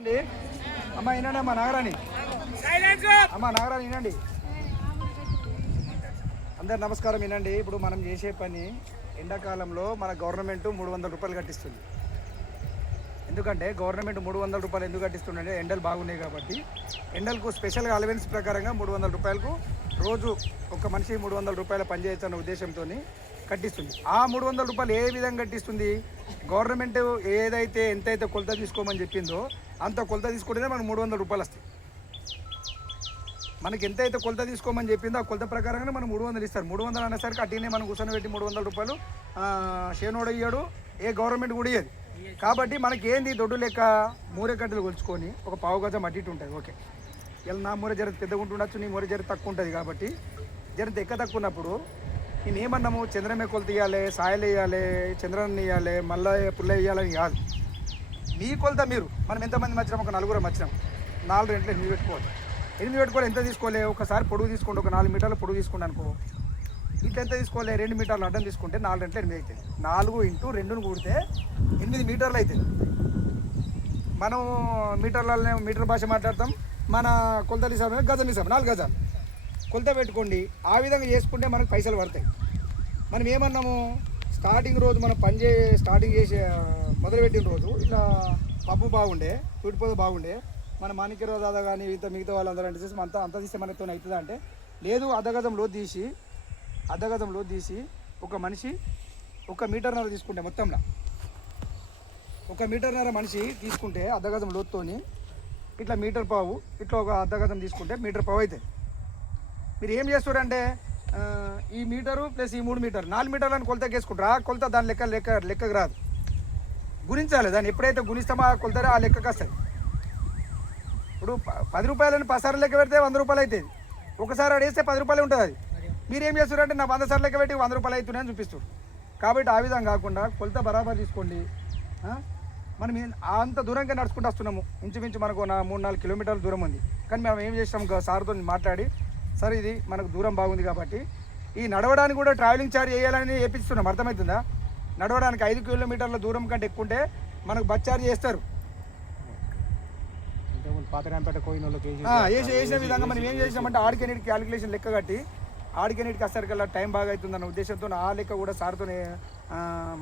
అండి అమ్మ వినండి అమ్మ నాగరాణి. అమ్మ నాగరాణి వినండి. అందరు నమస్కారం వినండి. ఇప్పుడు మనం చేసే పని ఎండాకాలంలో మన గవర్నమెంట్ మూడు వందల రూపాయలు కట్టిస్తుంది. ఎందుకంటే గవర్నమెంట్ మూడు వందల రూపాయలు ఎందుకు కట్టిస్తుందంటే ఎండలు బాగున్నాయి కాబట్టి. ఎండలకు స్పెషల్గా అలవెన్స్ ప్రకారంగా మూడు వందల రూపాయలకు రోజు ఒక మనిషి మూడు వందల రూపాయల పని చేయొచ్చు అన్న ఉద్దేశంతో కట్టిస్తుంది. ఆ మూడు వందల రూపాయలు ఏ విధంగా కట్టిస్తుంది? గవర్నమెంట్ ఏదైతే ఎంతైతే కొలత తీసుకోమని చెప్పిందో అంత కొలత తీసుకుంటేనే మనకు మూడు వందల రూపాయలు వస్తాయి. మనకి ఎంత అయితే కొలత తీసుకోమని చెప్పిందో ఆ కొలత ప్రకారంగానే మనం మూడు వందలు ఇస్తారు. మూడు వందలు అనేసరికి అట్టినే మనం కూర్చొని పెట్టి మూడు వందల రూపాయలు షేనోడు ఇయ్యాడు ఏ గవర్నమెంట్ కూడా ఇయ్యదు. కాబట్టి మనకి ఏంది దొడ్డు లెక్క? మూరే కట్టెలు కొలుచుకొని ఒక పావు గజం అట్టిట్టు ఇటు ఉంటుంది ఓకే. ఇలా నా మూర జర పెద్దగా ఉండొచ్చు నీ మూర జర తక్కువ ఉంటుంది కాబట్టి జర ఎక్క తక్కువ ఉన్నప్పుడు నేను ఏమన్నాము? చంద్రమే కొలత ఇవ్వాలి సాయలు వేయాలి చంద్రాన్ని ఇవ్వాలి మళ్ళీ పుల్ల వేయాలని కాదు. మీ కొలత మీరు. మనం ఎంతమంది మచ్చినాం ఒక నలుగురం మచ్చినాం నాలుగు రెంట్లు ఎనిమిది పెట్టుకోవచ్చు. ఎనిమిది పెట్టుకోవాలి ఎంత తీసుకోలే? ఒకసారి పొడుగు తీసుకోండి. ఒక నాలుగు మీటర్ల పొడుగు తీసుకోండి అనుకో. ఇట్లా ఎంత తీసుకోలే? రెండు మీటర్లు అడ్డం తీసుకుంటే నాలుగు రెంట్లు ఎనిమిది అవుతుంది నాలుగు ఇంటూ రెండును కూడితే ఎనిమిది మీటర్లు అవుతుంది మనం మీటర్లనే మీటర్ భాష మాట్లాడతాం. మన కొలతలు ఇస్తాం గజం ఇస్తాం నాలుగు గజాలు. కొలత పెట్టుకోండి. ఆ విధంగా చేసుకుంటే మనకు పైసలు పడతాయి. మనం ఏమన్నాము? స్టార్టింగ్ రోజు మనం పని చే స్టార్టింగ్ చేసే మొదలుపెట్టిన రోజు ఇట్లా పప్పు బాగుండే తూటిపోత బాగుండే. మన మాణిక్య దాదా కానీ మిగతా మిగతా వాళ్ళందరూ అంటే చేసి అంతా అంత తీస్తే మనతో అవుతుందా అంటే లేదు అర్ధగజం లోతు తీసి అర్ధగజం లోతు తీసి ఒక మనిషి ఒక మీటర్నర తీసుకుంటే మొత్తంలో. ఒక మీటర్నర మనిషి తీసుకుంటే అర్ధగజం లోతుతోని ఇట్లా మీటర్ పావు ఇట్లా ఒక అర్ధగజం తీసుకుంటే మీటర్ పావు అవుతుంది మీరు ఏం చేస్తారంటే ఈ మీటరు ప్లస్ ఈ మూడు మీటర్ నాలుగు మీటర్లను కొలత వేసుకుంటారా ఆ కొలత దాని లెక్క లెక్క లెక్కకు రాదు. గుణించాలి దాన్ని ఎప్పుడైతే గుణిస్తామో ఆ కొలతారో ఆ లెక్కకు వస్తుంది ఇప్పుడు ప- పది రూపాయలని పది లెక్క పెడితే వంద రూపాయలు అవుతుంది ఒకసారి అడిగిస్తే పది రూపాయలు ఉంటుంది అది. మీరు ఏం చేస్తారంటే నా వంద సార్లు లెక్క పెట్టి వంద రూపాయలు అవుతున్నాయని చూపిస్తారు కాబట్టి ఆ విధంగా కాకుండా కొలత బరాబర్ తీసుకోండి. మనం అంత దూరంగా నడుచుకుంటూ వస్తున్నాము. ఇంచుమించు మనకు నా మూడు నాలుగు కిలోమీటర్ల దూరం ఉంది. కానీ మేము ఏం చేస్తాం సార్తో మాట్లాడి సార్ ఇది మనకు దూరం బాగుంది కాబట్టి. ఈ నడవడానికి కూడా ట్రావెలింగ్ చార్జ్ వేయాలని వేపిస్తున్నాం అర్థమవుతుందా? నడవడానికి ఐదు కిలోమీటర్ల దూరం కంటే ఎక్కువ ఉంటే మనకు బస్ చార్జ్ చేస్తారు. వేసిన విధంగా మనం ఏం చేసామంటే ఆడికెన్నిటి క్యాలిక్యులేషన్ లెక్క కట్టి ఆడికెన్నిటికి వస్తారు టైం బాగా అవుతుందన్న ఉద్దేశంతో ఆ లెక్క కూడా సార్తో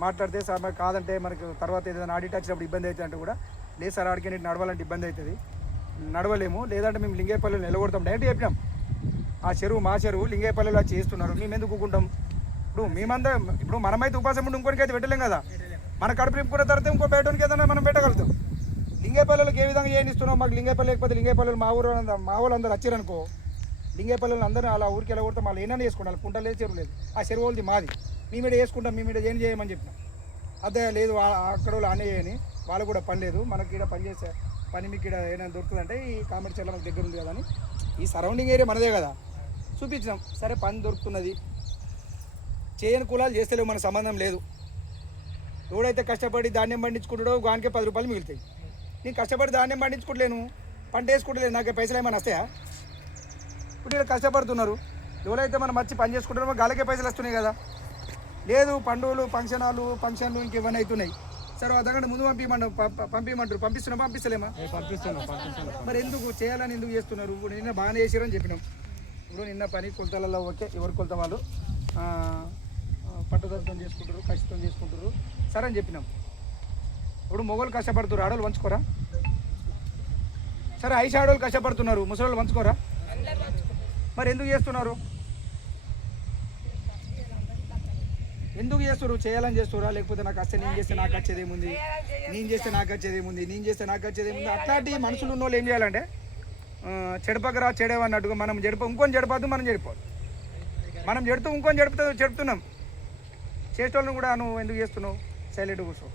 మాట్లాడితే సార్ మరి కాదంటే మనకు తర్వాత ఏదైనా ఆడిట్ వచ్చినప్పుడు ఇబ్బంది అవుతుంది అంటే కూడా లేదు సార్ ఆడికెన్నిటి నడవాలంటే ఇబ్బంది అవుతుంది. నడవలేము లేదంటే మేము లింగేపల్లిలో నిలబడతాం. డైరెక్ట్ చెప్పినాం. ఆ చెరువు మా చెరువు లింగేపల్లిలో చేస్తున్నారు. మేము ఎందుకు ఊకుంటాం? ఇప్పుడు మేమందరం ఇప్పుడు మనమైతే ఉపాసం ఉండి ఇంకోరికి అయితే పెట్టలేం కదా? మన కడుపు నింపుకున్న తర్వాత ఇంకో బయటకి ఏదైనా మనం పెట్టగలుగుతాం. లింగేపల్లికి ఏ విధంగా ఏం ఇస్తున్నాం? మాకు లింగేపల్లి లేకపోతే లింగేపల్లెలు మా ఊరు మా వాళ్ళు అందరూ వచ్చారనుకో లింగేపల్లి అందరూ అలా ఊరికి ఎలా కొడతాం వాళ్ళు ఏమైనా చేసుకుంటాం కుంట లేదు చెరువు లేదు. ఆ చెరువు వాళ్ళది మాది. మీ మీద వేసుకుంటాం మీ మీద ఏం చేయమని చెప్పినాం. అదే లేదు అక్కడ వాళ్ళు అనే చేయని వాళ్ళు కూడా పని లేదు. మనకి ఇక్కడ పని చేసే పని మీకు ఇక్కడ ఏమైనా దొరుకుతుందంటే ఈ కామెర్షియల్ మనకు దగ్గర ఉంది కదా అని. ఈ సరౌండింగ్ ఏరియా మనదే కదా. చూపించినాం. సరే పని దొరుకుతున్నది. చేయని కులాలు చేస్తలేవు మన సంబంధం లేదు. ఎవడైతే కష్టపడి ధాన్యం పండించుకుంటాడో వానికే పది రూపాయలు మిగులుతాయి. నేను కష్టపడి ధాన్యం పండించుకోవట్లేను పంట వేసుకుంటలేను నాకు పైసలు ఏమైనా వస్తాయా? ఇప్పుడు ఇక్కడ కష్టపడుతున్నారు. ఎవరైతే మనం వచ్చి పని చేసుకుంటున్నామో గాలకే పైసలు వస్తున్నాయి కదా. లేదు పండుగలు ఫంక్షన్ హాలు ఫంక్షన్లు ఇంకేమైనా అవుతున్నాయి. సరే అదగంట ముందు పంపించమంట పంపించమంటారు పంపిస్తున్నా పంపిస్తలేమా మరి ఎందుకు? చేయాలని ఎందుకు చేస్తున్నారు? నిన్న బాగానే చేసారని చెప్పినాం. ఇప్పుడు నిన్న పని కొలతలలో ఓకే ఎవరు కొలత వాళ్ళు? పట్టుదలతో చేసుకుంటారు కష్టంతో చేసుకుంటారు సరే అని చెప్పినాం. ఇప్పుడు మొగోళ్ళు కష్టపడుతున్నారు ఆడవాళ్ళు వంచుకోరా సరే ఐస్ ఆడవాళ్ళు కష్టపడుతున్నారు ముసలోళ్ళు వంచుకోరా మరి ఎందుకు చేస్తున్నారు? ఎందుకు చేస్తారు చేయాలని చేస్తారా లేకపోతే నాకు వస్తే నేను చేస్తే నాకు వచ్చేది ఏముంది? నేను చేస్తే నాకు వచ్చేది ఏముంది? నేను చేస్తే నాకు వచ్చేది ఏముంది? అట్లాంటి మనుషులు ఉన్న వాళ్ళు ఏం చేయాలంటే చెడపకరా చెడేవన్నట్టుగా మనం జడప ఇంకొని జడపద్దు మనం జడిపోదు మనం చెడుతూ ఇంకొని జడుపుతూ చెడుతున్నాం చేసేటోళ్ళని కూడా నువ్వు ఎందుకు చేస్తున్నావు? సైలెంట్ కూర్చో.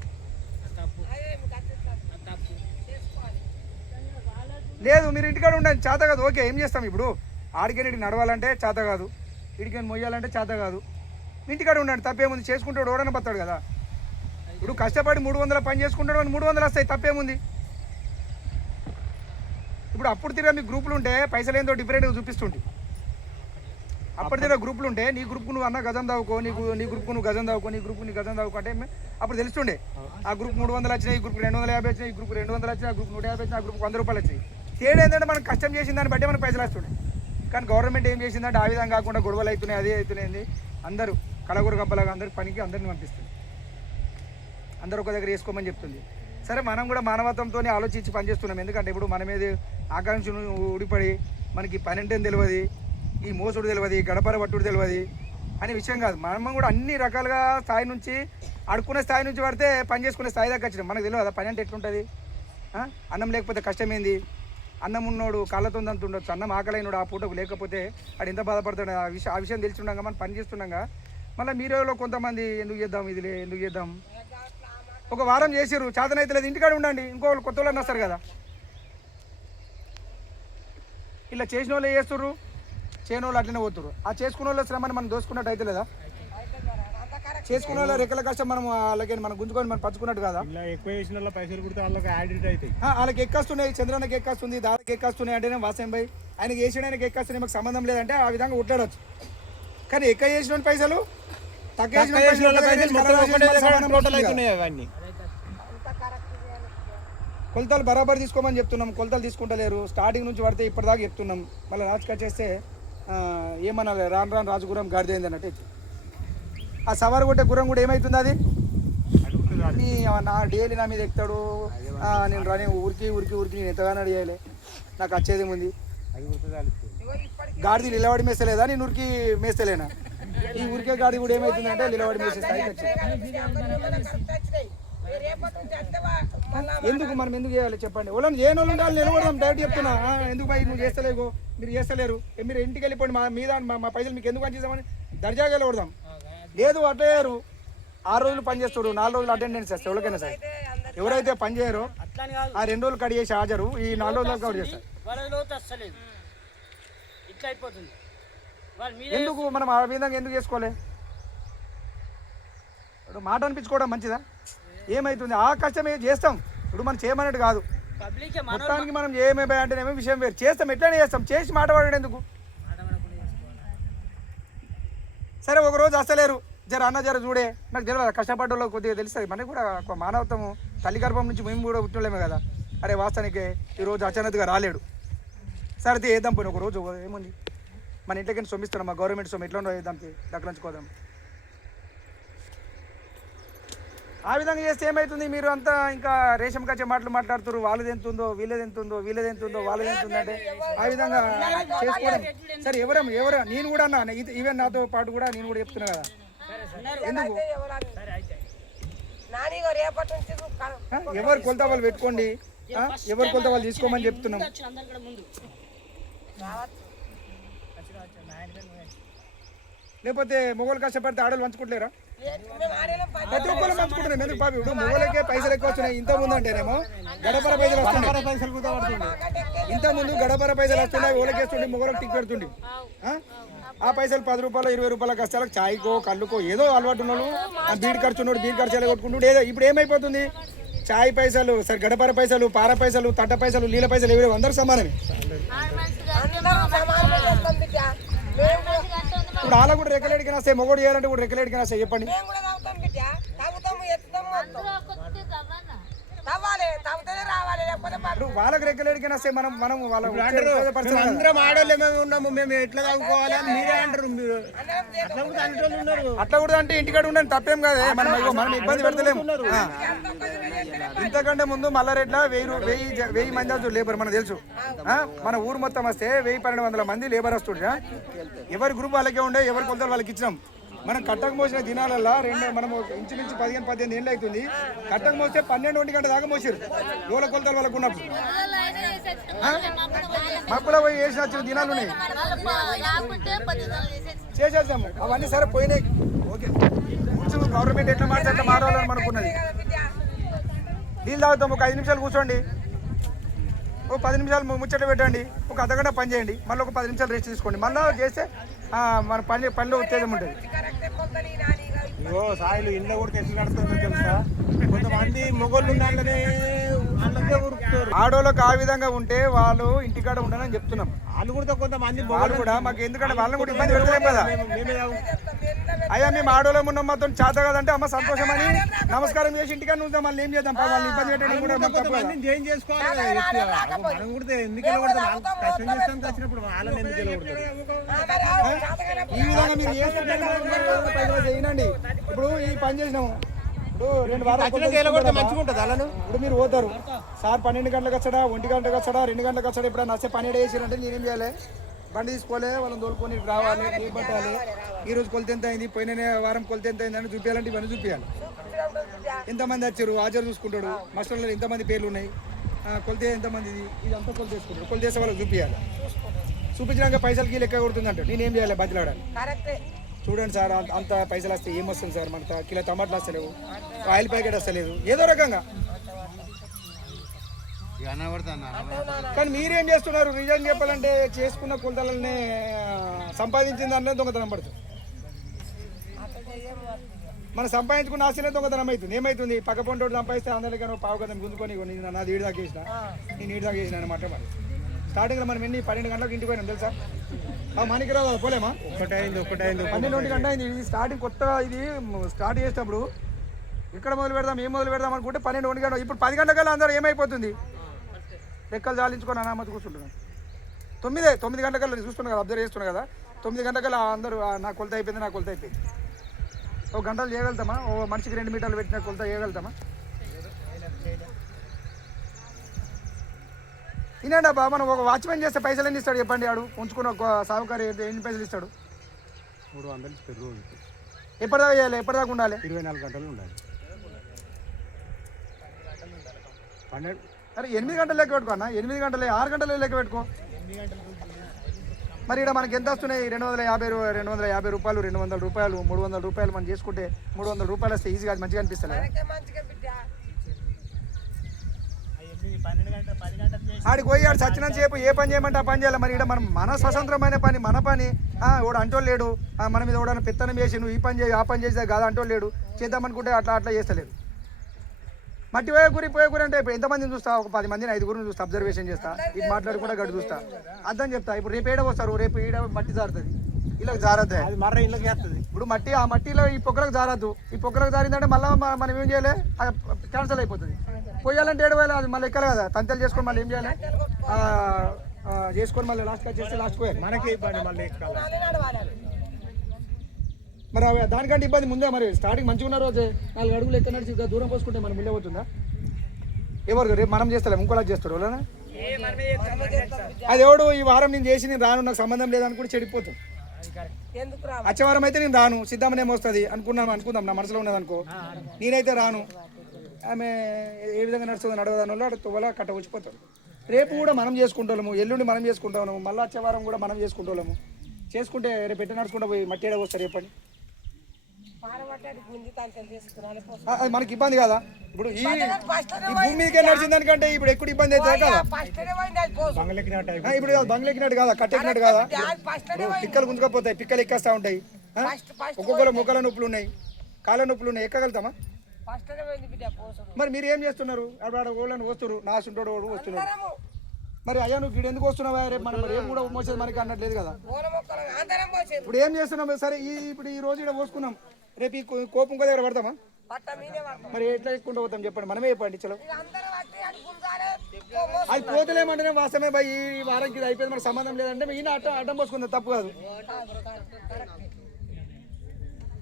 లేదు మీరు ఇంటికాడ ఉండండి చేత కాదు. ఓకే ఏం చేస్తాం ఇప్పుడు? ఆడికెళ్ళి నడవాలంటే చేత కాదు. ఇడికని మొయ్యాలంటే చేత కాదు. ఇంటికాడ ఉండండి తప్పేముంది? చేసుకుంటాడు ఓడన బతాడు కదా. ఇప్పుడు కష్టపడి మూడు వందల పని చేసుకుంటాడు అని మూడు వందలు వస్తాయి తప్పేముంది? ఇప్పుడు అప్పుడు తిరిగా మీ గ్రూపులు ఉంటే పైసలు ఏందో డిఫరెంట్గా చూపిస్తుంటే. అప్పుడు తిరిగా గ్రూపులు ఉంటే నీ గ్రూప్ నువ్వు అన్న గజం దావుకో నీకు నీ గ్రూప్ నువ్వు గజం దావుకో నీ గ్రూప్ నీ గజం దావుకో అంటే అప్పుడు తెలుస్తుండే. ఆ గ్రూప్ మూడు వందలు వచ్చినాయి ఈ గ్రూప్ రెండు వందల యాభై వచ్చినాయి ఈ గ్రూప్ రెండు వందలు వచ్చినాయి ఆ గ్రూప్ నూట యాభై వచ్చినాయి ఆ గ్రూప్ వంద రూపాయలు వచ్చినాయి. తేడా ఏంటంటే మనం కష్టం చేసిన దాన్ని బట్టి మనకు పైసలు వస్తుండే. కానీ గవర్నమెంట్ ఏం చేసిందంటే ఆ విధంగా కాకుండా గొడవలు అవుతున్నాయి అదే అవుతున్నాయి అందరూ కలగూర గబ్బలాగా అందరు పనికి అందరిని పంపిస్తుంది. అందరూ ఒక దగ్గర వేసుకోమని చెప్తుంది. సరే మనం కూడా మానవత్వంతో ఆలోచించి పనిచేస్తున్నాం. ఎందుకంటే ఇప్పుడు మనమేది ఆకాంక్షను ఊడిపడి మనకి పని తెలియదు ఈ మోసుడు తెలియదు గడపర పట్టుడు తెలియదు అనే విషయం కాదు. మనం కూడా అన్ని రకాలుగా స్థాయి నుంచి అడుక్కునే స్థాయి నుంచి పడితే పని చేసుకునే స్థాయి దాకా వచ్చినాం. మనకు తెలియదు పని అంటే ఎట్లుంటుంది అన్నం లేకపోతే కష్టమేంది? అన్నం ఉన్నోడు కాళ్ళతో అంత ఉండొచ్చు అన్నం ఆకలైనడు ఆ పూటకు లేకపోతే ఆడు ఎంత బాధపడతాడు? ఆ విషయం ఆ విషయం తెలిసిండగా మనం పని చేస్తుండగా మళ్ళీ మీరేలో కొంతమంది ఎందుకు చేద్దాం ఇదిలే ఎందుకు చేద్దాం? ఒక వారం చేసారు చేతనైతే లేదు ఇంటికాడ ఉండండి. ఇంకో కొత్త వాళ్ళు వస్తారు కదా. ఇలా చేసిన వాళ్ళు చేస్తుర్రు? చేయని వాళ్ళు అట్లనే పోతుర్రు. ఆ చేసుకున్న వాళ్ళ శ్రమని మనం దోసుకున్నట్టు అయితే లేదా? చేసుకున్న వాళ్ళ రెక్కల కష్టం మనం వాళ్ళకి మనం గుంజుకొని మనం పంచుకున్నట్టు కదా? ఎక్కువ చేసిన వాళ్ళ పైసలు కుడితే వాళ్ళకి యాడిట్ అవుతాయి. ఆ, వాళ్ళకి ఎక్కస్తున్నాయి చంద్రన్నకి ఎక్కస్తుంది దాదాకి ఎక్కస్తున్నాయి అంటేనే వాసం భాయ్. ఆయనకి వేసిన ఆయనకి ఎక్కస్తున్నాయి మాకు సంబంధం లేదంటే ఆ విధంగా ఉట్లాడవచ్చు కానీ ఎక్కువ చేసిన పైసలు తక్కువ చేసిన పైసలు ఒక్క దగ్గర చేసి కలర్ చేసి మళ్ళీ సమానం టోటల్ వస్తుంది కదా. అవుతున్నాయి అవన్నీ కొలతలు బరాబర్ తీసుకోమని చెప్తున్నాం కొలతలు తీసుకుంటలేరు స్టార్టింగ్ నుంచి పడితే ఇప్పటిదాకా చెప్తున్నాం మళ్ళీ రాజకీయ చేస్తే ఆ, ఏమనాలి రాను రాను రాజుగురం గాడిదైంది అన్నట్టు ఆ సవారు కొట్టే గురం కూడా ఏమవుతుంది అది నీ నా డైలీ నా మీద ఎక్కుతాడు నేను రాని ఊరికి ఊరికి ఊరికి నేను ఎంతగానో అడిగాలి నాకు వచ్చేది ఉంది గాడిది నిలబడి మేస్తలేదా నేను ఊరికి మేస్తలేనా ఈ ఊరికే గాడి కూడా ఏమవుతుందంటే నిలబడి మేసే స్థాయికి ఎందుకు మనం ఎందుకు చేయాలి చెప్పండి? వాళ్ళని చేయని వాళ్ళు ఉండాలి నిలబడదాం డైరెక్ట్ చెప్తున్నా. ఎందుకు భయ్ నువ్వు చేస్తలేవు? మీరు చేస్తలేరు. ఏ, మీరు ఇంటికి వెళ్ళిపోండి మా మీద మా పైసలు మీకు ఎందుకు పనిచేద్దామని దర్జాగా వెళ్ళకూడదాం లేదు అట్టయ్యారు ఆరు రోజులు పని చేస్తారు నాలుగు రోజులు అటెండెన్స్ చేస్తారు ఎవరికైనా సరే. ఎవరైతే పని చేయరో ఆ రెండు రోజులు కడి చేసి హాజరు ఈ నాలుగు రోజులు కవర్ చేస్తారు. ఎందుకు? మనం ఆ విధంగా ఎందుకు చేసుకోవాలి? మాట అనిపించుకోవడం మంచిదా? ఏమవుతుంది ఆ కష్టమే చేస్తాం. ఇప్పుడు మనం చేయమన్నట్టు కాదు. మొత్తానికి మనం ఏమేమి అంటేనేమో విషయం వేరు? చేస్తాం. ఎట్లనే చేస్తాం? చేసి మాట ఎందుకు? సరే ఒక రోజు అసలేరు జర అన్న జర చూడే. నాకు తెలియదు కష్టపడ్డలో కొద్దిగా తెలుస్తుంది. మనకి కూడా ఒక మానవత్వము. తల్లి గర్భం నుంచి మేము కూడా పుట్టలేమే కదా. అరే వాస్తవానికి ఈ రోజు అచానక్గా రాలేడు. సరే వేద్దాం పోయిన ఒక రోజు ఏముంది? మన ఇంట్లోకి సొమ్మిస్తున్నాం. మా గవర్నమెంట్ సొమ్ము ఎట్లా వేద్దాం దక్కలంచుకోదాం ఆ విధంగా చేస్తే ఏమవుతుంది మీరు అంతా ఇంకా రేషన్ కచ్చే మాటలు మాట్లాడుతారు వాళ్ళది ఎంత ఉందో వీళ్ళది ఎంత ఉందో వీళ్ళది ఎంత ఉందో వాళ్ళది ఎంత ఉందంటే ఆ విధంగా చేసుకోవడం. సరే ఎవరం ఎవరు నేను కూడా అన్నా. ఇది- ఈవెన్ నాతో పాటు కూడా నేను కూడా చెప్తున్నా కదా. ఎందుకు? ఎవరు కొలత వాళ్ళు పెట్టుకోండి. ఎవరు కొలత వాళ్ళు తీసుకోమని చెప్తున్నాం. లేకపోతే మొగలు కష్టపడితే ఆడలు పంచుకుంటలేరా ప్రతి ఒక్కరు పంచుకుంటున్నాం ఎందుకు బాబు? ఇప్పుడు మొగోళ్ళకే పైసలు ఎక్కువ వస్తున్నాయి ఇంత ముందు అంటేనేమో గడపర పైసలు వస్తున్నాయి. పైసలు ఇంత ముందు గడపర పైసలు వస్తున్నాయి. ఓలకేస్తుండే మొగలకు టిక్ పెడుతుండే. ఆ? ఆ పైసలు పది రూపాయలు ఇరవై రూపాయల కష్టాలకు చాయ్కో కళ్ళుకో ఏదో అలవాటు ఉన్నాడు ఆ బీడ్ ఖర్చు ఉన్నాడు బీడ్ ఖర్చు కొట్టుకుంటుండే? ఏదో ఇప్పుడు ఏమైపోతుంది? చాయ్ పైసలు సరే గడపర పైసలు పార పైసలు తట్ట పైసలు నీళ్ళ పైసలు ఇవి అందరూ సమానమే. ఇప్పుడు వాళ్ళ కూడా రెక్కలేడికి వస్తాయి మొగోడు చేయాలంటే కూడా రెక్కలేడికి వస్తాయి చెప్పండి మేము కూడా తాగుతాం బిడ్డ తాగుతాము ఎత్తుతాము మొత్తం. తవ్వాలి తాగుతూనే రావాలి లేకపోతే మరి ఇప్పుడు వాళ్ళకి రెక్కలేడికి వస్తాయి మనం మనం వాళ్ళ. అందరం ఆడోళ్ళే మేము ఉన్నాము మేము ఎట్లా అని మీరే అంటారు మీరు. అట్లా కూడా అనేటోళ్ళు ఉన్నారు అట్లా కూడా అంటే ఇంటికాడ ఉండండి తప్పేం కాదే మనం మనం ఇబ్బంది పెడతలేము. ఇంతకంటే ముందు మల్లారెడ్ల వెయ్యి వెయ్యి వెయ్యి మంది వస్తుంది లేబర్ మనకు తెలుసు. మన ఊరు మొత్తం వస్తే వెయ్యి పన్నెండు వందల మంది లేబర్ వస్తుండే ఎవరి గ్రూప్ వాళ్ళకే ఉండే ఎవరి కొలతలు వాళ్ళకి ఇచ్చినాం. మనం కట్టక మోసిన దినాలల్లో రెండు మనం ఇంచుమించు పదిహేను పద్దెనిమిది ఏళ్ళు అవుతుంది కట్టక మోస్తే పన్నెండు ఒంటి గంట దాకా మోసారు లోల కొలతలు వాళ్ళకు ఉన్నప్పుడు. మప్పుల పోయి వేసి వచ్చిన దినాలు ఉన్నాయి. చేసేద్దాము. అవన్నీ సరే పోయినాయి. ఓకే. కొంచెం గవర్నమెంట్ ఎట్లా మాట్లాడితే మారాలని అనుకున్నది నీళ్ళు తాగుతాం ఒక ఐదు నిమిషాలు కూర్చోండి. ఒక పది నిమిషాలు ముచ్చట పెట్టండి. ఒక అర్ధగంట పని చేయండి. మళ్ళీ ఒక పది నిమిషాలు రెస్ట్ తీసుకోండి. మళ్ళీ చేస్తే మన పని పనిలో ఉత్తేజం ఉంటుంది. కరెక్టే సాయిలు ఇంట్లో కూడా ఎట్లా నడుస్తుందో తెలుసా? కొంతమంది మొగోళ్ళు ఉండాలనే ఆడోళ్ళకి ఆ విధంగా ఉంటే వాళ్ళు ఇంటికాడ ఉండనని చెప్తున్నాం. వాళ్ళు కూడా కొంతమంది వాళ్ళు కూడా మాకు ఎందుకంటే వాళ్ళని కూడా ఇబ్బంది పెడతలేం కదా? అయ్యా మేము ఆడోళ్ళం ఉన్నాం మాతో చేత కదంటే అమ్మ సంతోషం అని నమస్కారం చేసి ఇంటికాడ ఉందాం మళ్ళీ ఏం చేద్దాం? పాపం వాళ్ళని ఇబ్బంది పెట్టడం కూడా చేసుకోవాలి. మనం కూడా ఎందుకు వెళ్ళకూడదు? వాళ్ళు కష్టం చేస్తాం వచ్చినప్పుడు వాళ్ళని ఎందుకు వెళ్ళకూడదు? ఈ విధంగా మీరు చేయండి. ఇప్పుడు ఈ పని చేసినాము. ఇప్పుడు రెండు వారాలు మంచిగా ఉంటుంది అలాను ఇప్పుడు మీరు పోతారు సార్ పన్నెండు గంటలకు వచ్చాడా? ఒంటి గంటలకు వచ్చాడా? రెండు గంటలకు వచ్చాడా? ఇప్పుడు నచ్చే పని ఏడ చేసిరంటే నేనేం చేయాలి? బండి తీసుకోలే వాళ్ళని తోలుకొని రావాలి రేపు పట్టాలి. ఈ రోజు కొలిత ఎంత అయింది? పోయిన వారం కొలిత ఎంత అయింది? అని చూపించాలంటే ఇవన్నీ చూపించాలి ఎంతమంది వచ్చారు? హాజరు చూసుకుంటాడు. మాస్టర్లో ఎంతమంది పేర్లు ఉన్నాయి? కొలితే ఎంతమంది ఇది? ఇదంతా కొలిత వేసుకుంటాడు. కొలిత వేసే వాళ్ళకి చూపించాలి చూపించడానికి పైసలకి లెక్క కొడుతుందంట నేనేం చేయాలి? బతిలాడాలి. కరెక్టే. చూడండి సార్ అంత- పైసలు వస్తే ఏం వస్తుంది సార్ మనకు కిలో టమాటాలు వస్తలేవు. ఆయిల్ ప్యాకెట్ వస్తలేదు. ఏదో రకంగా. కానీ మీరేం చేస్తున్నారు? నిజం చెప్పాలంటే చేసుకున్న కొలతలనే సంపాదించిన దాంట్లో దొంగతనం పడుతుంది. మనం సంపాదించుకున్న ఆశలే దొంగతనం అవుతుంది. ఏమవుతుంది పక్క పొంటోడు సంపాదిస్తే అందరికీ పావు కదా గుంజుకొని నేను నాది ఈడు దాకా వేసిన నేను ఈడు దాకా వేసిన అనమాట మరి. స్టార్టింగ్లో మనం ఎన్ని? పన్నెండు గంటలకు ఇంటికి పోయినాం తెలుసా? ఆ పోలేమా? ఒకటైంది ఒకటైంది పన్నెండు గంట అయింది. ఇది స్టార్టింగ్ కొత్తగా ఇది స్టార్ట్ చేసేటప్పుడు ఇక్కడ మొదలు పెడదాం ఏం మొదలు పెడదాం అనుకుంటే పన్నెండు ఒంటి గంట ఇప్పుడు పది గంటలకల్లా అందరూ ఏమైపోతుంది? లెక్కలు చాలించుకొని అనామతి కూర్చుంటున్నాను తొమ్మిదే తొమ్మిది గంటకల్లా నేను చూస్తున్నా కదా అబ్జర్వ్ చేస్తున్నా కదా. తొమ్మిది గంటకల్లా అందరూ నా కొలత అయిపోయింది నా కొలత అయిపోయింది. ఓ గంటలు చేయగలుగుతామా? ఓ మనిషికి రెండు మీటర్లు పెట్టిన కొలత చేయగలుగుతామా? అబ్బా మనం ఒక వాచ్మెన్ చేస్తే పైసలు ఎన్ని ఇస్తాడు చెప్పండి ఆడు? ఉంచుకున్న ఒక సాగుకారు ఎన్ని పైసలు ఇస్తాడు? మూడు వందలు ఇస్తారు రోజు ఎప్పటిదాకా చేయాలి? ఎప్పటిదాకా ఉండాలి? ఇరవై నాలుగు గంటలు ఉండాలి. పన్నెండు అరే ఎనిమిది గంటలు లెక్క పెట్టుకో అన్న. ఎనిమిది గంటలే ఆరు గంటలు లెక్క పెట్టుకో. మరి ఇక్కడ మనకి ఎంత వస్తున్నాయి? రెండు వందల యాభై రెండు వందల యాభై రూపాయలు రెండు వందల రూపాయలు మూడు వందల రూపాయలు మనం చేసుకుంటే మూడు వందల రూపాయలు వస్తే ఈజీగా మంచిగా అనిపిస్తుంది ఆడికి పోయి ఆడు సచ్చినంత సేపు ఏ పని చేయమంటే ఆ పని చేయాలి. మరి ఇక్కడ మనం మన స్వతంత్రమైన పని మన పని. వాడు అంటోళ్ళు లేడు. మన మీద ఎవడన్నా పెత్తనం చేసి నువ్వు ఈ పని చేయి ఆ పని చేసే కాదు అంటోళ్ళు లేడు. చేద్దామనుకుంటే అట్లా అట్లా చేస్తలేదు మట్టి పోయే గురి పోయే గురి అంటే ఇప్పుడు ఎంతమందిని చూస్తా? ఒక పది మందిని ఐదుగురిని చూస్తా అబ్జర్వేషన్ చేస్తా. ఇది మాట్లాడుకుంటా గడి చూస్తా. అర్థం చెప్తా. ఇప్పుడు రేపు ఏడ వస్తారు రేపు ఈడ మట్టి జారుతుంది. ఇలా జారద్దు. ఇప్పుడు మట్టి ఆ మట్టిలో ఈ పొక్కలకు జారద్దు. ఈ పొక్కలకు జారిందంటే మళ్ళీ మనం ఏం చేయాలి? క్యాన్సల్ అయిపోతుంది. పోయాలంటే ఏడు వేల అది మళ్ళీ ఎక్కాలి కదా. తంతలు చేసుకొని మళ్ళీ ఏం చేయాలి? చేసుకొని మళ్ళీ లాస్ట్ వచ్చేస్తే లాస్ట్ పోయాలి. మనకి ఇబ్బంది మళ్ళీ మరి అవి దానికంటే ఇబ్బంది ముందే మరి. స్టార్టింగ్ మంచిగా ఉన్న రోజే. నాలుగు అడుగులు ఎక్కడ నడిచి దూరం పోసుకుంటే మనం ముందే పోతుందా? ఎవరు రేపు మనం చేస్తలేం ఇంకోలా చేస్తాడు వాళ్ళనా అది ఎవడు ఈ వారం నేను చేసి నేను రాను నాకు సంబంధం లేదని కూడా చెడిపోతాం. వచ్చే వారం అయితే నేను రాను. సిద్ధమనే వస్తుంది అనుకున్నాం అనుకుందాం నా మనసులో ఉన్నది అనుకో నేనైతే రాను. ఆమె ఏ విధంగా నడుస్తుందో నడవదాని వాళ్ళు తువ్వల కట్ట వచ్చిపోతాడు రేపు కూడా మనం చేసుకుంటాము ఎల్లుండి మనం చేసుకుంటాము మళ్ళీ వచ్చే వారం కూడా మనం చేసుకుంటాము చేసుకుంటే రేపు ఎట్ట నడుచుకుంటా పోయి మట్టి ఏడా వస్తారు చెప్పండి అది మనకి ఇబ్బంది కదా? ఇప్పుడు ఈ ఈ భూమి మీదకే నడిచిన దానికంటే ఇప్పుడు ఎక్కువ ఇబ్బంది అయితే కదా? ఆ, ఇప్పుడు అది బంగ్లెక్కినట్టు కాదా? కట్టెక్కినట్టు కాదా? ఇప్పుడు పిక్కలు గుంజుకపోతాయి పిక్కలు ఎక్కేస్తా ఉంటాయి. ఆ? ఒక్కొక్కరు మొక్కల నొప్పులు ఉన్నాయి కాళ్ళ నొప్పులు ఉన్నాయి. ఎక్కగలుగుతామా? మరి మీరు ఏం చేస్తున్నారు? ఆడ ఓళ్ళని వస్తున్నారు నా సుంటోడు వాడు వస్తున్నారు మరి అయ్యా నువ్వు వీడు ఎందుకు వస్తున్నావా రేపు మనం రేపు కూడా మోసేది మనకి అన్నట్లేదు కదా. ఇప్పుడు ఏం చేస్తున్నాం? సరే ఈ ఇప్పుడు ఈ రోజు ఇక్కడ పోసుకున్నాం. రేపు ఈ కోపం దగ్గర పడతామా? మరి ఎట్లా ఎక్కుంటూ పోతాం చెప్పండి? మనమే చెప్పండి చలో అది పోతలేమంటేనే వాస్తవమే ఈ వారానికి ఇది అయిపోయింది మనకు సంబంధం లేదంటే ఈయన అడ్డం అడ్డం పోసుకుంది తప్పు కాదు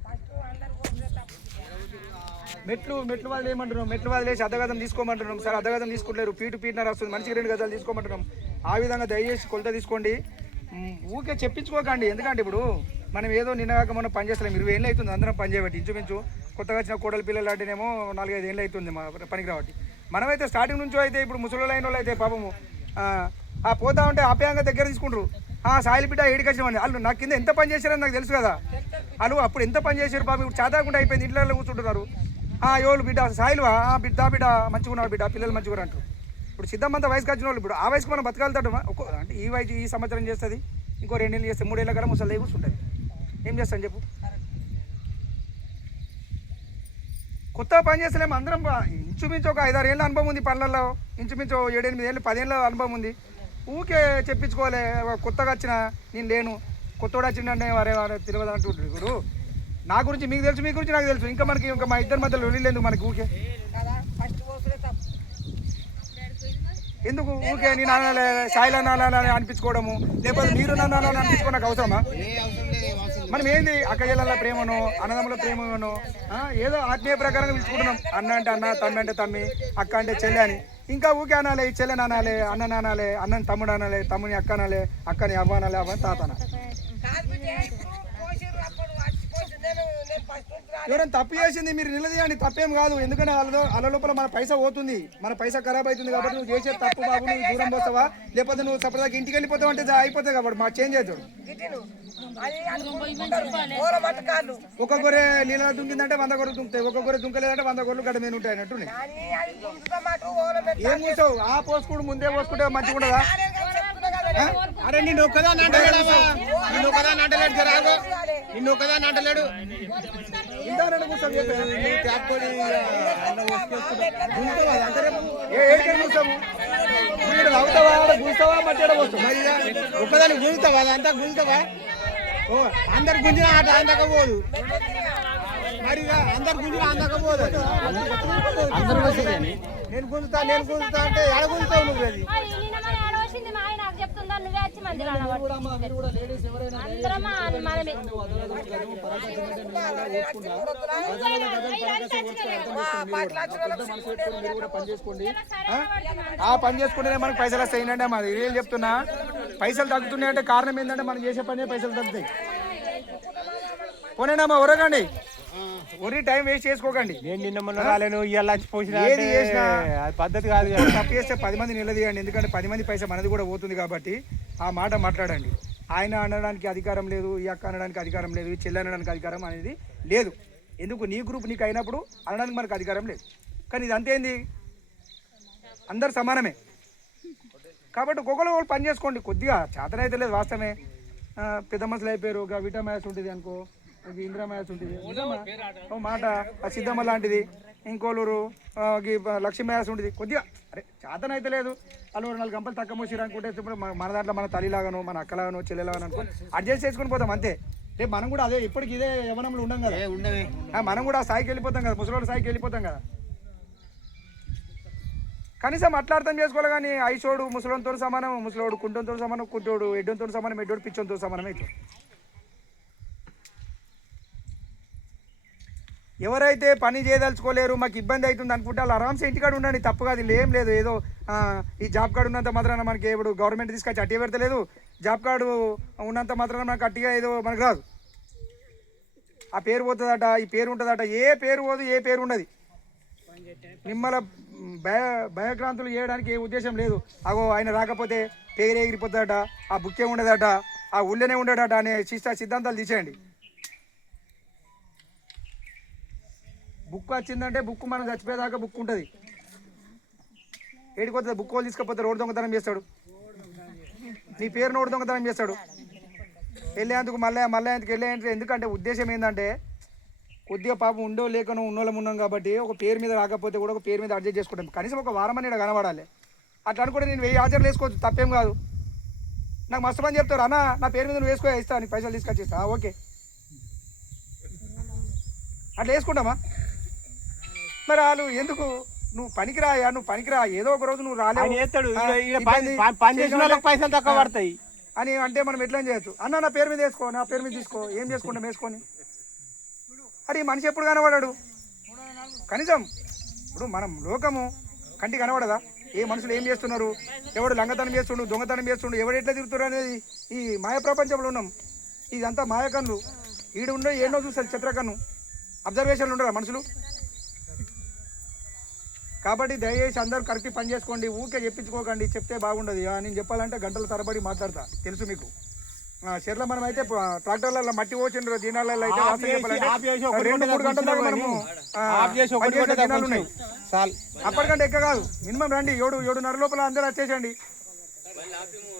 ఫస్ట్ అందరు పోసే తప్పు మెట్లు మెట్లు వాళ్ళు ఏమంటున్నాం? మెట్లు వాళ్ళు వేసి అర్ధగతం తీసుకోమంటున్నాం. సార్ అర్ధగతం తీసుకుంటారు పీటు పీటున వస్తుంది మనిషికి రెండు గజాలు తీసుకోమంటున్నాం. ఆ విధంగా దయచేసి కొలత తీసుకోండి. ఊకే ఊరికే చెప్పించుకోకండి. ఎందుకంటే ఇప్పుడు మనం ఏదో నిన్నగాక మనం పని చేస్తలేం. ఇరవై ఏళ్ళు అవుతుంది. అందరం పని చేయబట్టి ఇంచుమించు కొత్తగా వచ్చిన కోడలు పిల్లలు అంటేనేమో నాలుగైదు ఏళ్ళు అవుతుంది మా పనికి రాబట్టి. మనమైతే స్టార్టింగ్ నుంచో అయితే ఇప్పుడు ముసలి అయిన వాళ్ళు అయితే పాపము ఆ, పోతా ఉంటే ఆప్యాయంగా దగ్గర తీసుకుంటారు. ఆ సాయిల్ బిడ్డ ఏడికి వాళ్ళు నా కింద ఎంత పని చేశారని నాకు తెలుసు కదా. వాళ్ళు అప్పుడు ఎంత పని చేశారు పాపం? ఇప్పుడు చాదాకుండా అయిపోయింది. ఇంట్లో కూర్చుంటున్నారు. ఎవరు బిడ్డ సాయిలు ఆ బిడ్డ బిడ్డ మంచిగా ఉన్నారు బిడ్డ పిల్లలు మంచిగా అంటారు. ఇప్పుడు సిద్ధమంతా వయసుకి వచ్చిన వాళ్ళు ఇప్పుడు ఆ వయసుకు మనం బతకాలతాడు అంటే ఈ వయసు ఈ సంవత్సరం చేస్తుంది ఇంకో రెండేళ్ళు చేస్తే మూడేళ్ళ కల్లా ముసలి కూర్చుంటుంది. ఏం చేస్తాను చెప్పు? కొత్త పని చేస్తలేము అందరం బా- ఇంచుమించు ఒక ఐదారు ఏళ్ళ అనుభవం ఉంది పనులలో ఇంచుమించు ఏడెనిమిది ఏళ్ళు పదేళ్ళ అనుభవం ఉంది. ఊకే చెప్పించుకోవాలి కొత్తగా వచ్చిన నేను లేను కొత్తగా వచ్చిండే వారే వారే తెలియదు అంటుంటారు ఇప్పుడు నా గురించి మీకు తెలుసు మీ గురించి నాకు తెలుసు. ఇంకా మనకి ఇంకా మా ఇద్దరి మధ్యలో వెళ్ళలేదు మనకి ఊకే ఎందుకు ఊకే నేను అనాలే సాయిలు అనాలని అనిపించుకోవడము? లేకపోతే మీరు నన్ను అనాలని అనిపించుకో నాకు అవసరమా? మనం ఏంది అక్క చెల్లెల ప్రేమను అన్నదమ్ముల ప్రేమను ఏదో ఆత్మీయ ప్రకారంగా పిలుచుకుంటున్నాం. అన్న అంటే అన్న తమ్మి అంటే తమ్మి అక్క అంటే చెల్లె అని. ఇంకా ఊకే అనాలి ఈ చెల్లెని అనాలి అన్నని అనాలి అన్నని తమ్ముడు అనాలి తమ్ముని అక్క అనాలి అక్కని అవ్వ అనాలి అవ్వని తాత అనాలి కాదు బిడ్డ, ఇప్పుడు పోసిర్రు అప్పుడు వచ్చి పోసి నేను నేను ఫస్ట్ నుంచి రాలే. ఎవరైనా తప్పు చేసింది మీరు నిలదీయండి తప్పేం కాదు. ఎందుకంటే వాళ్ళలో వాళ్ళ లోపల మన పైసా పోతుంది. మన పైసా ఖరాబ్ అవుతుంది కాబట్టి నువ్వు చేసే తప్పు బాబు నువ్వు దూరం పోతావా? లేకపోతే నువ్వు సపరేట్గా ఇంటికి వెళ్ళిపోతావు అంటే అయిపోతాయి కాబట్టి మా చేంజ్ అవుతాడు ఒక గొర్రె నీళ్ళ దుంకిందంటే వంద గొర్రెలు దుంకుతాయి. ఒక గొర్రె దుంకలేదంటే వంద గొర్రెలు గడ్డ మీద ఉంటాయి అన్నట్టు ఏం కూర్చోవు ఆ పోసుకుడు ముందే పోసుకుంటే మంచిగా ఉండదా? అరే నిన్ను ఒక్కదా నాటలేడవా నిన్ను ఒక్కదా నాటలేడు జర ఆగు. నిన్ను ఒక్కదా నాటలేడు వచ్చేసుకుంటా. గుంజుతావా? మట్టి ఒక్కదాన్ని గుంజుతావా అదంతా గుంజుతావా ఓ అందరు గుంజిన ఆట అందక పోదు. మరి ఇక అందరు గుంజిన అందక పోదు అది. నేను గుంజుతా నేను గుంజుతా అంటే ఎడ గుంజుతావు నువ్వు అది మరి నిన్న మన ఆడవచ్చింది మా చెప్తుందా నువ్వే వచ్చి మనమే. ఆ? పని చేసుకుంటేనే మనకు పైసలు వస్తాయి మాది. ఏం చెప్తున్నా. పైసలు తగ్గుతున్నాయంటే కారణం ఏంటంటే మనం చేసే పనే పైసలు తగ్గుతాయి. పోనేనమ్మా ఒరగండి. ఒరి టైం వేస్ట్ చేసుకోకండి. నేను నిన్న మొన్న రాలేను ఇవాళ పోసిన ఏది చేసినా అది పద్ధతి కాదు కదా. తప్పు చేస్తే పది మంది నిలదీయండి. ఎందుకంటే పది మంది పైసా మనది కూడా పోతుంది కాబట్టి ఆ మాట మాట్లాడండి. ఆయన అనడానికి అధికారం లేదు ఈ అక్క అనడానికి అధికారం లేదు ఈ చెల్లి అనడానికి అధికారం అనేది లేదు. ఎందుకు? నీ గ్రూప్ నీకు అయినప్పుడు అనడానికి మనకు అధికారం లేదు. కానీ ఇది అంతేంది? అందరు సమానమే. కాబట్టి ఒక్కొక్కరు ఒకరు పని చేసుకోండి. కొద్దిగా చేతనైతే లేదు వాస్తవమే. పెద్ద మనుషులు అయిపోయారు ఒక విటా మ్యాచ్ ఉంటుంది అనుకో. ఇంద్రా మ్యాచ్ ఉంటుంది? ఓ మాట. ఆ సిద్ధమ్మ లాంటిది. ఇంకోలూరు లక్ష్మీ మ్యాచ్ ఉంటుంది. కొద్దిగా అరే చేతనైతే లేదు. వాళ్ళు నాలుగు గంపలు తక్కువ మోసిరు అనుకుంటే ఇప్పుడు మన- మన దాంట్లో మన తల్లిలాగాను మన అక్కలాగాను చెల్లెలాగాను అనుకుని అడ్జస్ట్ చేసుకుని పోతాం అంతే. రేపు మనం కూడా అదే ఇప్పటికి ఇదే యవనంలో ఉండం కదా. మనం కూడా ఆ స్థాయికి వెళ్ళిపోతాం కదా. ముసలి స్థాయికి వెళ్ళిపోతాం కదా. కనీసం అట్లా అర్థం చేసుకోవాలి కానీ ఐసోడు ముసలంతో సమానం ముసలోడు కుంటంతో సమానం కుంటోడు ఎడ్డంతో సమానం ఎడ్డోడు పిచ్చంతో సమానం అయితే ఎవరైతే పని చేయదలుచుకోలేరు మాకు ఇబ్బంది అవుతుంది అనుకుంటే వాళ్ళు ఆరామ్సే ఇంటికాడ ఉండండి తప్పు కాదు లేం ఏం లేదు. ఏదో ఈ జాబ్ కార్డు ఉన్నంత మాత్రాన మనకి ఇప్పుడు గవర్నమెంట్ తీసుకొచ్చి అట్టి పెడతలేదు. జాబ్ కార్డు ఉన్నంత మాత్రాన మనకు అట్టిగా ఏదో మనకు రాదు. ఆ పేరు పోతుందట ఈ పేరు ఉంటుందట ఏ పేరు పోదు ఏ పేరు ఉండదు. మిమ్మల్ని భయ భయక్రాంతులు చేయడానికి ఏ ఉద్దేశం లేదు. అగో ఆయన రాకపోతే పేరు ఎగిరిపోతుందట ఆ బుక్కే ఉండదట ఆ ఊళ్ళోనే ఉండడట అనే శిష్ట సిద్ధాంతాలు తీసేయండి. బుక్ వచ్చిందంటే బుక్ మనం చచ్చిపోయేదాకా బుక్ ఉంటుంది. ఏడికొస్తుంది బుక్ వాళ్ళు తీసుకపోతే రోడ్డు దొంగతనం చేస్తాడు. నీ పేరు నోడు దొంగతనం చేస్తాడు. వెళ్ళేందుకు మళ్ళీ మళ్ళీ ఎందుకు వెళ్ళేందుకు ఎందుకంటే ఉద్దేశం ఏంటంటే కొద్దిగా పాపం ఉండో లేకనో ఉన్నోళ్ళం ఉన్నాం కాబట్టి ఒక పేరు మీద రాకపోతే కూడా ఒక పేరు మీద అడ్జస్ట్ చేసుకుంటాం. కనీసం ఒక వారం అని కనబడాలి. అట్లా అనుకుంటే నేను వెయ్యి హాజరులు వేసుకోవచ్చు తప్పేం కాదు. నాకు మస్తు పని చెప్తారు అన్న నా పేరు మీద నువ్వు వేసుకో ఇస్తా నీకు పైసలు తీసుకొచ్చేస్తా ఓకే. అట్లా వేసుకుంటామా? మరి వాళ్ళు ఎందుకు? నువ్వు పనికిరాయా? నువ్వు పనికిరా. ఏదో ఒక రోజు నువ్వు వాళ్ళకి పైసలు తక్కువ పడతాయి. అని అంటే మనం ఎట్లా చేయొచ్చు? అన్న నా పేరు మీద వేసుకో. నా పేరు మీద తీసుకో. ఏం చేసుకుంటాం వేసుకొని అరే మనిషి ఎప్పుడు కనబడాడు? కనీసం ఇప్పుడు మనం లోకము కంటి కనబడదా? ఏ మనుషులు ఏం చేస్తున్నారు? ఎవడు లంగతనం చేస్తుండు దొంగతనం చేస్తుండు ఎవడు ఎట్లా తిరుగుతారు అనేది ఈ మాయ ప్రపంచంలో ఉన్నాం. ఇదంతా మాయకన్ను. ఈడు ఉండే ఏడో చూస్తారు చిత్రకన్ను. అబ్జర్వేషన్లు ఉండరా మనుషులు? కాబట్టి దయచేసి అందరూ కరెక్ట్ పని చేసుకోండి ఊకే చెప్పించుకోకండి చెప్తే బాగుండదు. నేను చెప్పాలంటే గంటల తరబడి మాట్లాడతా. తెలుసు మీకు. ఆ, చెర్ల మనం అయితే ట్రాక్టర్లలో మట్టి పోసిండ్రు దినాలలో అయితే రెండు మూడు గంటల దాకా మనము దినాలు ఉన్నాయి అప్పటికంటే ఎక్క కాదు. మినిమం రండి. ఏడు ఏడున్నర లోపల అందరూ వచ్చేసండి.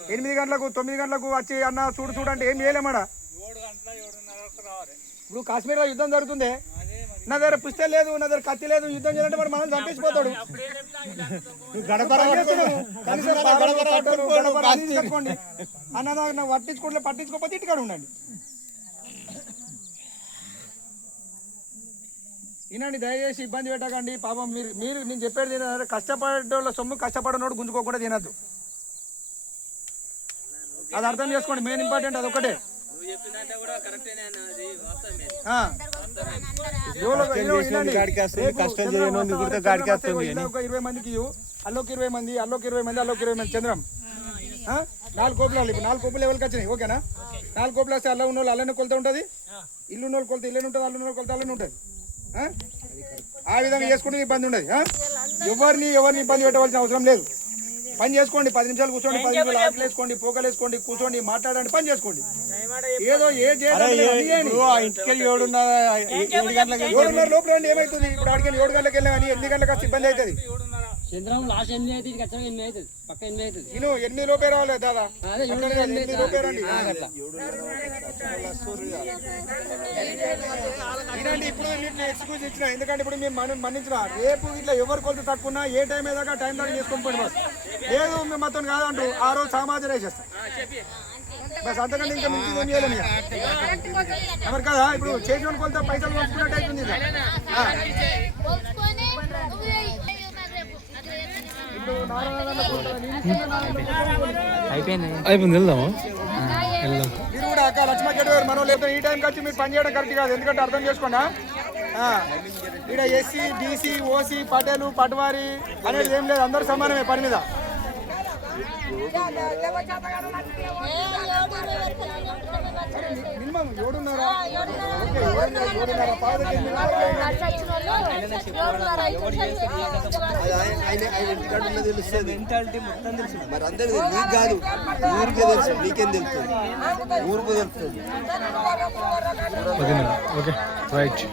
ఎనిమిది గంటలకు తొమ్మిది గంటలకు వచ్చి అన్న చూడు చూడు అంటే ఏం చేయలేమాడ ఇప్పుడు కాశ్మీర్లో యుద్ధం జరుగుతుంది? నా దగ్గర పుస్తకం లేదు నా దగ్గర కత్తి లేదు యుద్ధం చేయాలంటే వాడు మనల్ని చంపేసిపోతాడు. కట్టుకోండి అన్నదాకా నాకు పట్టించుకోవట్లే పట్టించుకోకపోతే ఇంటికాడ ఉండండి. వినండి దయచేసి ఇబ్బంది పెట్టకండి. పాపం మీరు మీరు నేను చెప్పేది తినారు కష్టపడేటోళ్ళ సొమ్ము కష్టపడనోడు గుంజుకోకుండా తినద్దు. అది అర్థం చేసుకోండి. మెయిన్ ఇంపార్టెంట్ అది ఒకటే కష్టం చంద్రం చేయనోడికి వస్తా, కూడా చంద్రం గాడికి వస్తే వస్తుంది ఇలా ఒక ఇరవై మందికి. అల్లోకి ఇరవై మంది అల్లోకి ఇరవై మంది అల్లోకి ఇరవై మంది. చంద్రం? నాలుగు కోపులు ఇప్పుడు నాలుగు కోపులు ఎవరికి వచ్చినాయి? ఓకేనా? నాలుగు కోపులు వస్తే అల్ల ఉన్న వాళ్ళు అల్లనే కొలత ఉంటుంది? ఇల్లు ఉన్న వాళ్ళు కొలత ఇల్లు ఉంటుంది అల్లు ఉన్న వాళ్ళు కొలత అల్లనే ఉంటుంది. ఆ? విధంగా చేసుకుంటే ఇబ్బంది ఉండదు? ఎవరిని ఎవరిని ఇబ్బంది పెట్టవలసిన అవసరం లేదు. పని చేసుకోండి పది నిమిషాలు కూర్చోండి పది నిమిషాలు ఆటలు వేసుకోండి పోకలు వేసుకోండి కూర్చోండి మాట్లాడండి పని చేసుకోండి. ఏదో ఏ ఏడున్నర లోపల రండి ఏమవుతుంది ఇప్పుడు అడిగిన ఏడు గంటలకు వెళ్ళాం కానీ ఎనిమిది గంటలకు ఇబ్బంది అవుతుంది. చంద్రం లాస్ట్ ఎనిమిది అవుతుంది ఇక ఖచ్చితంగా ఎనిమిది అవుతుంది. పక్క ఎనిమిది అవుతుంది. నేను ఎనిమిది లోపే రావాలి దాదా? అదే అట్లా కాదు, ఎనిమిది లోపే రండి. వినండి ఇప్పుడు మీకు ఎక్స్క్యూజ్ ఇచ్చిన ఎందుకంటే ఇప్పుడు మేము మనం మన్నించిన రేపు ఇట్లా ఎవరు కొలత తక్కువ ఏ టైం ఏదాకా టైం దాకా చేసుకొని పోయి బస్. లేదు మేము మొత్తం కాదంటూ ఆ రోజు సమాజం వేసేస్తాం బస్ అంతకంటే ఇంకా మించి ఏం చేయలేము. ఎవరు కదా? ఇప్పుడు చేసిన కొలత పైసలు పంచుకున్నట్టు అవుతుంది అయిపోయింది. వెళ్దామా? మీరు కూడా అక్క లక్ష్మణ గడ్డ గారు మనం లేకపోతే ఈ టైంకి వచ్చి మీరు పని చేయడం కరెక్ట్ కాదు. ఎందుకంటే అర్థం చేసుకోండా ఇక్కడ ఎస్సీ బీసీ ఓసీ పటేలు పటవారి అనేది ఏం లేదు. అందరూ సమానమే పని మీద. మినిమం ఏడున్నారా. మెంటాలిటీ మొత్తం తెలుసు మరి అందరికి నీకు కాదు ఊరికే తెలుసు నీకేం తెలుస్తుంది? ఊరుకు తెలుస్తుంది. Okay right.